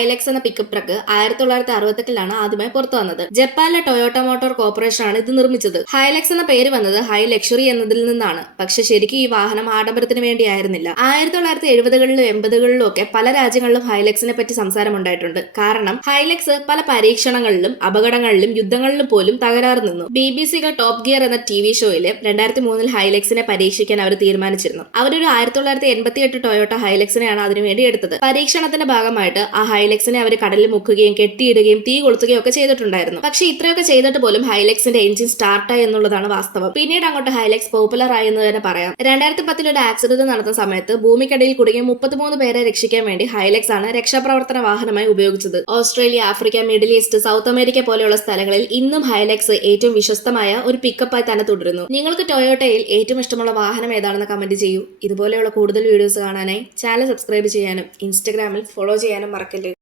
Hilux എന്ന pickup truck 1968 ആദ്യമായി പുറത്തു വന്നത്. ജപ്പാനിലെ ടൊയോട്ട മോട്ടോർ കോർപ്പറേഷൻ ആണ് ഇത് നിർമ്മിച്ചത്. ഹൈലക്സ് എന്ന പേര് വന്നത് ഹൈ ലക്ഷറി എന്നതിൽ നിന്നാണ്. പക്ഷെ ശരിക്കും ഈ വാഹനം ആഡംബരത്തിന് വേണ്ടിയായിരുന്നില്ല. 1970കളിലും 80കളിലും ഒക്കെ പല രാജ്യങ്ങളിലും ഹൈലക്സിനെ പറ്റി സംസാരമുണ്ടായിട്ടുണ്ട്. കാരണം ഹൈലക്സ് പല പരീക്ഷണങ്ങളിലും അപകടങ്ങളിലും യുദ്ധങ്ങളിലും പോലും തകരാറ് നിന്നു. BBC ടോപ്പ് ഗിയർ എന്ന TV ഷോയില് 2003 ഹൈലക്സിനെ പരീക്ഷിക്കാൻ അവർ തീരുമാനിച്ചിരുന്നു. അവരൊരു 1988 ടൊയോട്ട ഹൈലക്സിനെയാണ് അതിനുവേണ്ടി എടുത്തത്. പരീക്ഷണത്തിന്റെ ഭാഗമായിട്ട് ആ ഹൈലക്സിനെ അവർ കടലിൽ മുക്കുകയും കെട്ടിയിടുകയും തീ കൊളുത്തുകയും ഒക്കെ ചെയ്തിട്ടുണ്ടായിരുന്നു. പക്ഷെ ഇത്രയൊക്കെ ചെയ്തിട്ട് പോലും ഹൈലക്സിന്റെ എഞ്ചിൻ സ്റ്റാർട്ടായി എന്നുള്ളതാണ് വാസ്തവം. പിന്നീട് അങ്ങോട്ട് ഹൈലക്സ് പോപ്പുലർ ആയി എന്ന് തന്നെ പറയാം. 2010 ഒരു ആക്സിഡന്റ് നടന്ന സമയത്ത് ഭൂമിക്കടിയിൽ കുടുങ്ങിയ 33 പേരെ രക്ഷിക്കാൻ വേണ്ടി ഹൈലക്സ് ആണ് രക്ഷാപ്രവർത്തന വാഹനമായി ഉപയോഗിച്ചത്. Australia, Africa, middle east, south America പോലെയുള്ള സ്ഥലങ്ങളിൽ ഇന്നും ഹൈലക്സ് ഏറ്റവും വിശ്വസ്തമായ ഒരു പിക്കപ്പായി തന്നെ തുടരുന്നു. നിങ്ങൾക്ക് ടൊയോട്ടയിൽ ഏറ്റവും ഇഷ്ടമുള്ള വാഹനം ഏതാണെന്ന് കമന്റ് ചെയ്യൂ. ഇതുപോലെയുള്ള കൂടുതൽ വീഡിയോസ് കാണാനായി ചാനൽ സബ്സ്ക്രൈബ് ചെയ്യാനും ഇൻസ്റ്റഗ്രാമിൽ ഫോളോ ചെയ്യാനും മറക്കല്ലേ.